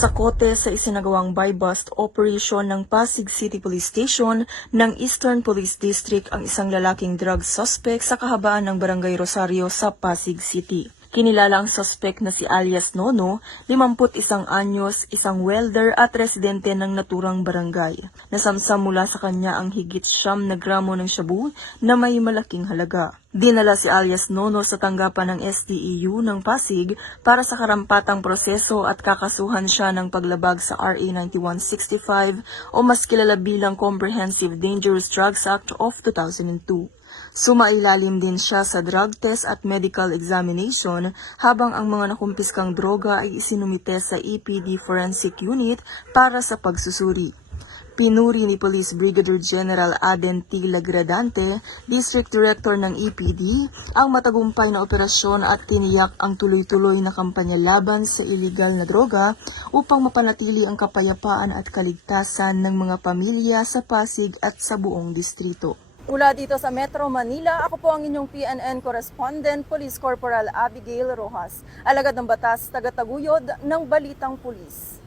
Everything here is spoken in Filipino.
Nasakote sa isinagawang buy-bust operation ng Pasig City Police Station ng Eastern Police District ang isang lalaking drug suspect sa kahabaan ng Barangay Rosario sa Pasig City. Kinilala ang suspect na si alias Nono, 51 anyos, isang welder at residente ng naturang barangay. Nasamsam mula sa kanya ang higit 9 na gramo ng shabu na may malaking halaga. Dinala si alias Nono sa tanggapan ng STEU ng Pasig para sa karampatang proseso at kakasuhan siya ng paglabag sa RA 9165 o mas kilala bilang Comprehensive Dangerous Drugs Act of 2002. Sumailalim din siya sa drug test at medical examination habang ang mga nakumpiskang droga ay isinumite sa EPD Forensic Unit para sa pagsusuri. Pinuri ni Police Brigadier General Aden T. Lagradante, District Director ng EPD, ang matagumpay na operasyon at tiniyak ang tuloy-tuloy na kampanya laban sa iligal na droga upang mapanatili ang kapayapaan at kaligtasan ng mga pamilya sa Pasig at sa buong distrito. Mula dito sa Metro Manila, ako po ang inyong PNN Correspondent, Police Corporal Abigail Rojas, alagad ng batas, tagataguyod ng Balitang Pulis.